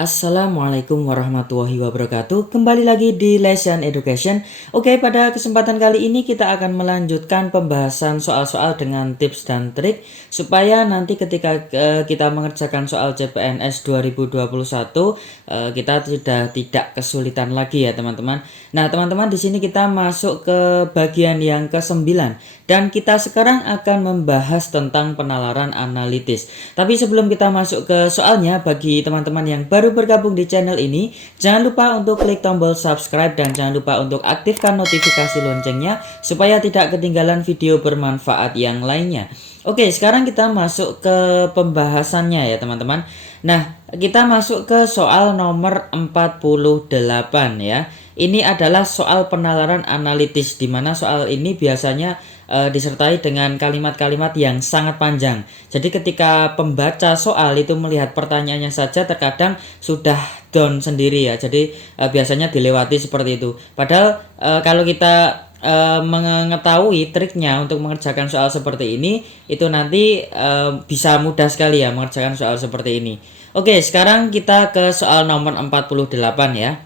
Assalamualaikum warahmatullahi wabarakatuh. Kembali lagi di Lesson Education. Oke, pada kesempatan kali ini kita akan melanjutkan pembahasan soal-soal dengan tips dan trik supaya nanti ketika kita mengerjakan soal CPNS 2021 kita sudah tidak kesulitan lagi ya, teman-teman. Nah, teman-teman, di sini kita masuk ke bagian yang ke-9 dan kita sekarang akan membahas tentang penalaran analitis. Tapi sebelum kita masuk ke soalnya, bagi teman-teman yang baru bergabung di channel ini, jangan lupa untuk klik tombol subscribe dan jangan lupa untuk aktifkan notifikasi loncengnya supaya tidak ketinggalan video bermanfaat yang lainnya. Oke, sekarang kita masuk ke pembahasannya ya, teman-teman. Nah, kita masuk ke soal nomor 48 ya. Ini adalah soal penalaran analitis, di mana soal ini biasanya disertai dengan kalimat-kalimat yang sangat panjang. Jadi ketika pembaca soal itu melihat pertanyaannya saja terkadang sudah down sendiri ya. Jadi biasanya dilewati seperti itu. Padahal kalau kita mengetahui triknya untuk mengerjakan soal seperti ini, itu nanti bisa mudah sekali ya mengerjakan soal seperti ini. Oke, sekarang kita ke soal nomor 48 ya.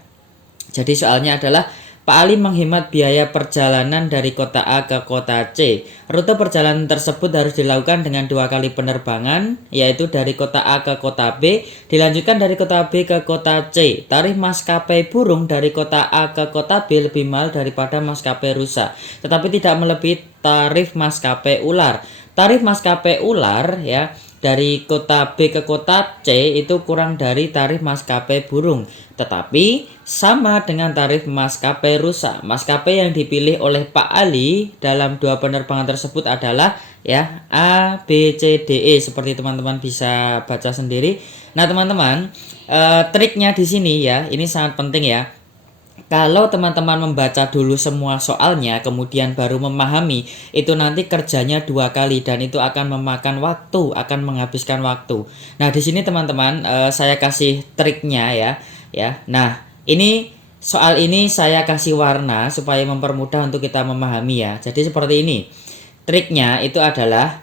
Jadi soalnya adalah Pak Ali menghemat biaya perjalanan dari kota A ke kota C. Rute perjalanan tersebut harus dilakukan dengan 2 kali penerbangan, yaitu dari kota A ke kota B, dilanjutkan dari kota B ke kota C. Tarif maskapai burung dari kota A ke kota B lebih mahal daripada maskapai rusa, tetapi tidak melebihi tarif maskapai ular. Tarif maskapai ular ya dari kota B ke kota C itu kurang dari tarif maskapai burung, tetapi sama dengan tarif maskapai rusa. Maskapai yang dipilih oleh Pak Ali dalam 2 penerbangan tersebut adalah ya A, B, C, D, E, seperti teman-teman bisa baca sendiri. Nah, teman-teman, triknya di sini ya, ini sangat penting ya. Kalau teman-teman membaca dulu semua soalnya kemudian baru memahami, itu nanti kerjanya 2 kali dan itu akan memakan waktu, akan menghabiskan waktu. Nah, di sini teman-teman saya kasih triknya ya. Nah, ini soal ini saya kasih warna supaya mempermudah untuk kita memahami ya. Jadi seperti ini. Triknya itu adalah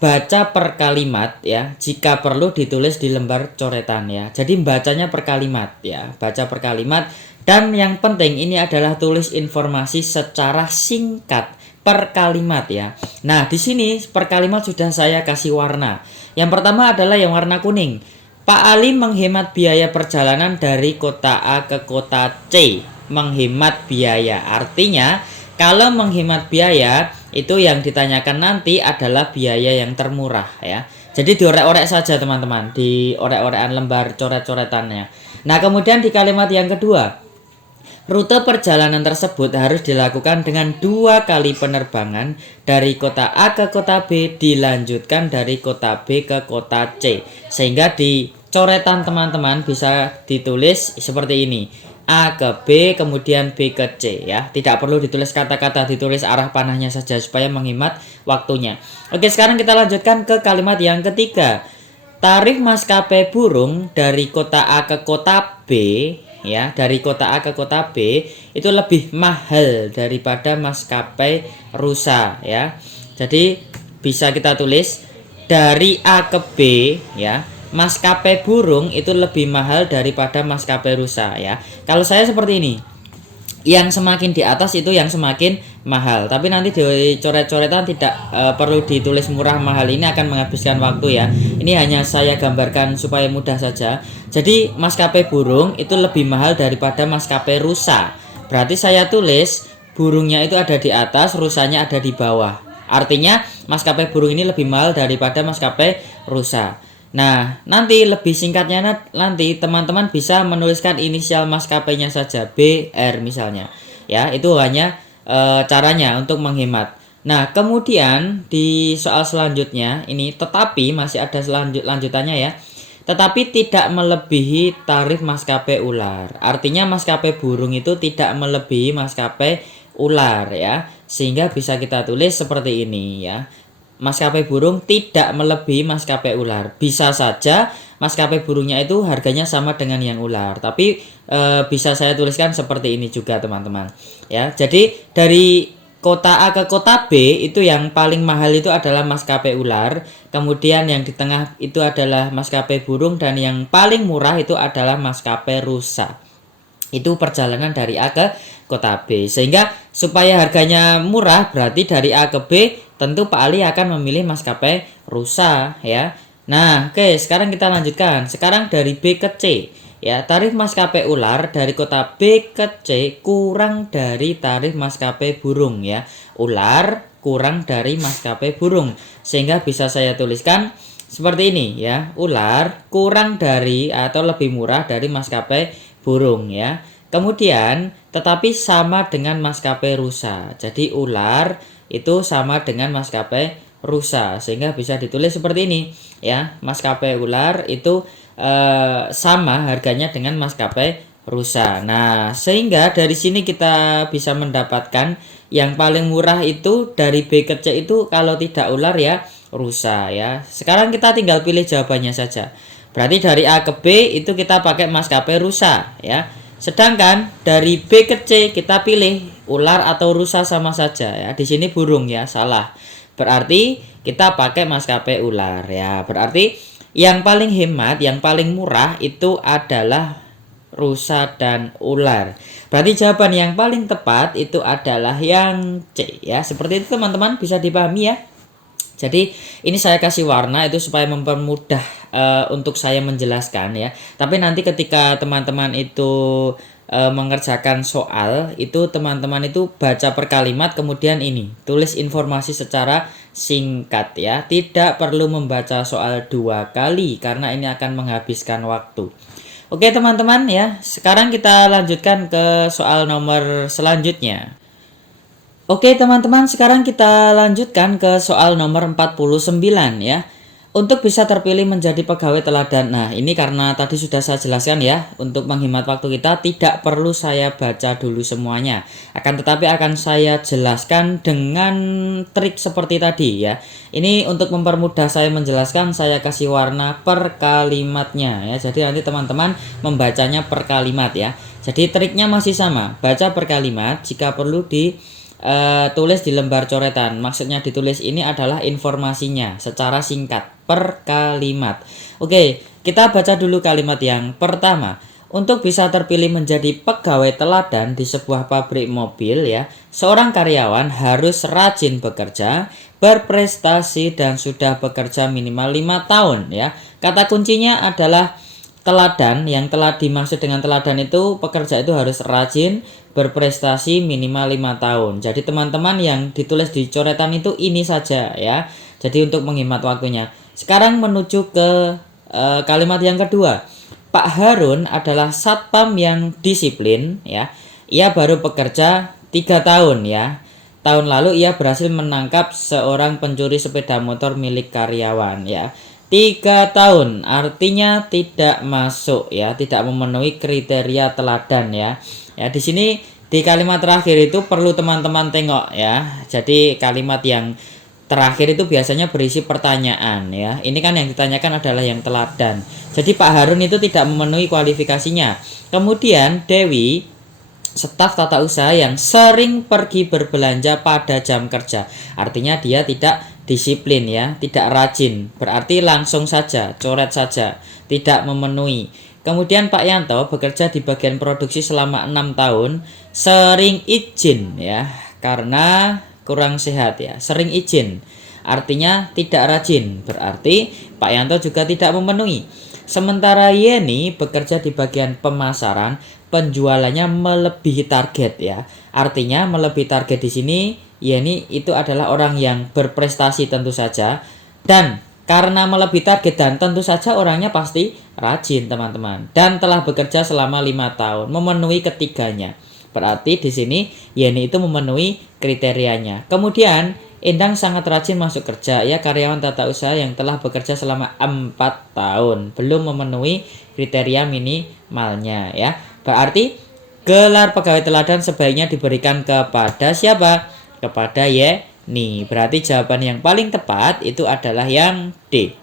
baca per kalimat ya, jika perlu ditulis di lembar coretan ya. Jadi bacanya per kalimat ya, baca per kalimat. Dan yang penting ini adalah tulis informasi secara singkat per kalimat ya. Nah, di sini per kalimat sudah saya kasih warna. Yang pertama adalah yang warna kuning. Pak Ali menghemat biaya perjalanan dari kota A ke kota C. Menghemat biaya. Artinya, kalau menghemat biaya itu yang ditanyakan nanti adalah biaya yang termurah ya. Jadi diorek-orek saja teman-teman, diorek-orekan lembar coret-coretannya. Nah, kemudian di kalimat yang kedua, rute perjalanan tersebut harus dilakukan dengan 2 kali penerbangan dari kota A ke kota B, dilanjutkan dari kota B ke kota C. Sehingga di coretan teman-teman bisa ditulis seperti ini. A ke B, kemudian B ke C ya. Tidak perlu ditulis kata-kata, ditulis arah panahnya saja supaya menghemat waktunya. Oke, sekarang kita lanjutkan ke kalimat yang ketiga. Tarif maskapai burung dari kota A ke kota B ya, dari kota A ke kota B itu lebih mahal daripada maskapai rusa ya. Jadi bisa kita tulis dari A ke B ya, maskapai burung itu lebih mahal daripada maskapai rusa ya. Kalau saya seperti ini, yang semakin di atas itu yang semakin mahal. Tapi nanti di coret-coretan tidak perlu ditulis murah mahal, ini akan menghabiskan waktu ya. Ini hanya saya gambarkan supaya mudah saja. Jadi maskapai burung itu lebih mahal daripada maskapai rusa. Berarti saya tulis burungnya itu ada di atas, rusanya ada di bawah. Artinya maskapai burung ini lebih mahal daripada maskapai rusa. Nah, nanti lebih singkatnya nanti teman-teman bisa menuliskan inisial maskapainya saja, BR misalnya. Ya, itu hanya caranya untuk menghemat. Nah, kemudian di soal selanjutnya ini tetapi masih ada lanjutannya ya. Tetapi tidak melebihi tarif maskapai ular. Artinya maskapai burung itu tidak melebihi maskapai ular ya. Sehingga bisa kita tulis seperti ini ya. Maskapai burung tidak melebihi maskapai ular. Bisa saja maskapai burungnya itu harganya sama dengan yang ular, tapi bisa saya tuliskan seperti ini juga teman-teman ya. Jadi dari kota A ke kota B itu yang paling mahal itu adalah maskapai ular, kemudian yang di tengah itu adalah maskapai burung, dan yang paling murah itu adalah maskapai rusa. Itu perjalanan dari A ke kota B. Sehingga supaya harganya murah, berarti dari A ke B tentu Pak Ali akan memilih maskapai rusa ya. Nah, oke, sekarang kita lanjutkan. Sekarang dari B ke C. Ya, tarif maskapai ular dari kota B ke C kurang dari tarif maskapai burung ya. Ular kurang dari maskapai burung. Sehingga bisa saya tuliskan seperti ini ya. Ular kurang dari atau lebih murah dari maskapai burung ya. Kemudian tetapi sama dengan maskapai rusa. Jadi ular itu sama dengan maskapai rusa, sehingga bisa ditulis seperti ini ya. Maskapai ular itu sama harganya dengan maskapai rusa. Nah, sehingga dari sini kita bisa mendapatkan yang paling murah itu dari B ke C itu kalau tidak ular ya rusa ya. Sekarang kita tinggal pilih jawabannya saja. Berarti dari A ke B itu kita pakai maskapai rusa ya. Sedangkan dari B ke C kita pilih ular atau rusa sama saja ya. Di sini burung ya, salah. Berarti kita pakai maskapai ular ya. Berarti yang paling hemat, yang paling murah itu adalah rusa dan ular. Berarti jawaban yang paling tepat itu adalah yang C ya. Seperti itu teman-teman, bisa dipahami ya. Jadi ini saya kasih warna itu supaya mempermudah untuk saya menjelaskan ya. Tapi nanti ketika teman-teman itu mengerjakan soal itu, teman-teman itu baca per kalimat, kemudian ini tulis informasi secara singkat ya. Tidak perlu membaca soal 2 kali karena ini akan menghabiskan waktu. Oke teman-teman ya, sekarang kita lanjutkan ke soal nomor selanjutnya. Oke teman-teman, sekarang kita lanjutkan ke soal nomor 49 ya. Untuk bisa terpilih menjadi pegawai teladan. Nah, ini karena tadi sudah saya jelaskan ya, untuk menghemat waktu kita tidak perlu saya baca dulu semuanya. Akan tetapi akan saya jelaskan dengan trik seperti tadi ya. Ini untuk mempermudah saya menjelaskan, saya kasih warna per kalimatnya ya. Jadi nanti teman-teman membacanya per kalimat ya. Jadi triknya masih sama, baca per kalimat, jika perlu tulis di lembar coretan. Maksudnya ditulis ini adalah informasinya secara singkat per kalimat. Oke, kita baca dulu kalimat yang pertama. Untuk bisa terpilih menjadi pegawai teladan di sebuah pabrik mobil ya, seorang karyawan harus rajin bekerja, berprestasi, dan sudah bekerja minimal 5 tahun ya. Kata kuncinya adalah teladan. Yang telah dimaksud dengan teladan itu pekerja itu harus rajin, berprestasi, minimal 5 tahun. Jadi teman-teman yang ditulis di coretan itu ini saja ya. Jadi untuk menghemat waktunya. Sekarang menuju ke kalimat yang kedua. Pak Harun adalah satpam yang disiplin ya. Ia baru bekerja 3 tahun ya. Tahun lalu ia berhasil menangkap seorang pencuri sepeda motor milik karyawan ya. 3 tahun artinya tidak masuk ya, tidak memenuhi kriteria teladan ya. Ya, di sini di kalimat terakhir itu perlu teman-teman tengok ya. Jadi kalimat yang terakhir itu biasanya berisi pertanyaan ya. Ini kan yang ditanyakan adalah yang teladan. Jadi Pak Harun itu tidak memenuhi kualifikasinya. Kemudian Dewi, staf tata usaha yang sering pergi berbelanja pada jam kerja. Artinya dia tidak disiplin ya, tidak rajin. Berarti langsung saja, coret saja, tidak memenuhi. Kemudian Pak Yanto bekerja di bagian produksi selama 6 tahun, sering izin ya, karena kurang sehat ya, sering izin. Artinya tidak rajin, berarti Pak Yanto juga tidak memenuhi. Sementara Yeni bekerja di bagian pemasaran, penjualannya melebihi target ya. Artinya melebihi target di sini Yeni itu adalah orang yang berprestasi tentu saja, dan karena melebihi target dan tentu saja orangnya pasti rajin teman-teman, dan telah bekerja selama 5 tahun, memenuhi ketiganya. Berarti di sini Yeni itu memenuhi kriterianya. Kemudian Endang sangat rajin masuk kerja ya, karyawan tata usaha yang telah bekerja selama 4 tahun, belum memenuhi kriteria minimalnya ya. Berarti gelar pegawai teladan sebaiknya diberikan kepada siapa? Kepada Yeni. Berarti jawaban yang paling tepat itu adalah yang D.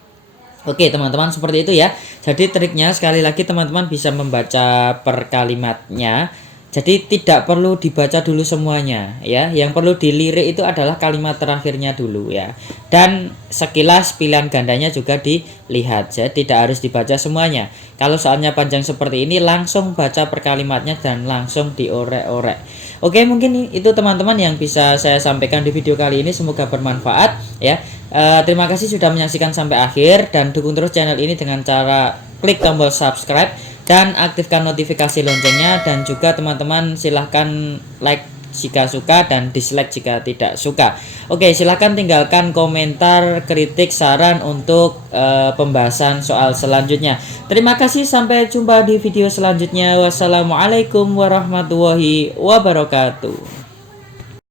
Oke teman-teman, seperti itu ya. Jadi triknya sekali lagi teman-teman bisa membaca per kalimatnya. Jadi tidak perlu dibaca dulu semuanya ya. Yang perlu dilirik itu adalah kalimat terakhirnya dulu ya. Dan sekilas pilihan gandanya juga dilihat. Jadi tidak harus dibaca semuanya. Kalau soalnya panjang seperti ini langsung baca per kalimatnya dan langsung diorek-orek. Oke, mungkin itu teman-teman yang bisa saya sampaikan di video kali ini, semoga bermanfaat ya. Terima kasih sudah menyaksikan sampai akhir dan dukung terus channel ini dengan cara klik tombol subscribe dan aktifkan notifikasi loncengnya, dan juga teman-teman silahkan like jika suka dan dislike jika tidak suka. Oke, silahkan tinggalkan komentar, kritik, saran untuk pembahasan soal selanjutnya. Terima kasih, sampai jumpa di video selanjutnya. Wassalamualaikum warahmatullahi wabarakatuh.